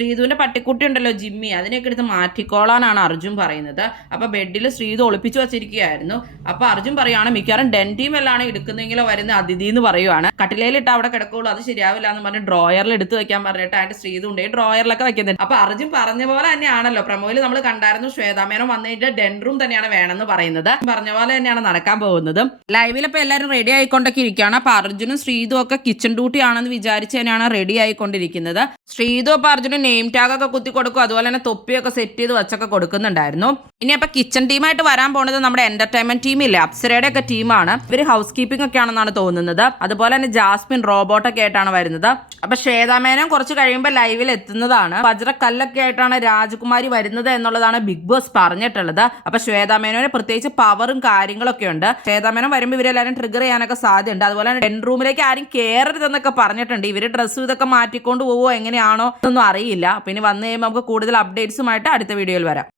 ശ്രീതുവിന്റെ പട്ടിക്കുട്ടി ഉണ്ടല്ലോ ജിമ്മി, അതിനെയൊക്കെ എടുത്ത് മാറ്റിക്കോളാനാണ് അർജുൻ പറയുന്നത്. അപ്പൊ ബെഡിൽ ശ്രീതു ഒളിപ്പിച്ചു വെച്ചിരിക്കുകയായിരുന്നു. അപ്പൊ അർജുൻ പറയുകയാണ് മിക്കവാറും ഡെൻറ്റീമെല്ലാണ് എടുക്കുന്നെങ്കിലോ വരുന്ന അതിഥി എന്ന് പറയുവാണ്. കട്ടിലയിലിട്ട് അവിടെ കിടക്കുള്ളൂ, അത് ശരിയാവില്ല എന്ന് പറഞ്ഞ് ഡ്രോയറിൽ എടുത്ത് വെക്കാൻ പറഞ്ഞിട്ട് അതിന്റെ ശ്രീതു ഉണ്ട് ഡ്രോയറിലൊക്കെ വെക്കുന്നുണ്ട്. അപ്പൊ അർജുൻ പറഞ്ഞ പോലെ തന്നെയാണല്ലോ, പ്രമോയിൽ നമ്മൾ കണ്ടായിരുന്നു ശ്വേതാമേനോൻ വന്നിട്ട് ഡെൻ റൂം തന്നെയാണ് വേണമെന്ന് പറയുന്നത്. പറഞ്ഞ പോലെ തന്നെയാണ് നടക്കാൻ പോകുന്നത്. ലൈവിലിപ്പോ എല്ലാവരും റെഡി ആയിക്കൊണ്ടൊക്കെ ഇരിക്കുകയാണ്. അപ്പൊ അർജുനും ശ്രീതു ഒക്കെ കിച്ചൺ ഡ്യൂട്ടി ആണെന്ന് വിചാരിച്ച് തന്നെയാണ് റെഡി ആയിക്കൊണ്ടിരിക്കുന്നത്. ശ്രീതു അപ്പൊ അർജുന് നെയിം ടാഗ് ഒക്കെ കുത്തി കൊടുക്കും, അതുപോലെ തന്നെ തൊപ്പിയൊക്കെ സെറ്റ് ചെയ്ത് വെച്ചൊക്കെ കൊടുക്കുന്നുണ്ടായിരുന്നു. ഇനി അപ്പൊ കിച്ചൺ ടീമായിട്ട് വരാൻ പോകുന്നത് നമ്മുടെ എന്റർടൈൻമെന്റ് ടീമില്ലേ, അപ്സരയുടെ ഒക്കെ ടീമാണ്. ഇവര് ഹൗസ് കീപ്പിംഗ് ഒക്കെ ആണെന്നാണ് തോന്നുന്നത്. അതുപോലെ തന്നെ ജാസ്മിൻ റോബോട്ടൊക്കെ ആയിട്ടാണ് വരുന്നത്. അപ്പൊ ശ്വേതാമേനോൻ കുറച്ച് കഴിയുമ്പോൾ ലൈവിൽ എത്തുന്നതാണ്. വജ്രക്കല്ലൊക്കെ ആയിട്ടാണ് രാജകുമാരി വരുന്നത് എന്നുള്ളതാണ് ബിഗ് ബോസ് പറഞ്ഞിട്ടുള്ളത്. അപ്പൊ ശ്വേതാമേനോന് പ്രത്യേകിച്ച് പവറും കാര്യങ്ങളൊക്കെ ഉണ്ട്. ശ്വേതാമേനോൻ വരുമ്പോൾ ഇവരെല്ലാവരും ട്രിഗർ ചെയ്യാനൊക്കെ സാധ്യതയുണ്ട്. അതുപോലെ തന്നെ ഡെൻ റൂമിലേക്ക് ആരും കയറരുതെന്നൊക്കെ പറഞ്ഞിട്ടുണ്ട്. ഇവര് ഡ്രസ്സും ഇതൊക്കെ മാറ്റിക്കൊണ്ട് പോവോ എങ്ങനെയാണോ എന്നൊന്നും അറിയില്ല. പിന്നെ വന്നു കഴിയുമ്പോൾ നമുക്ക് കൂടുതൽ അപ്ഡേറ്റ്സുമായിട്ട് അടുത്ത വീഡിയോയിൽ വരാം.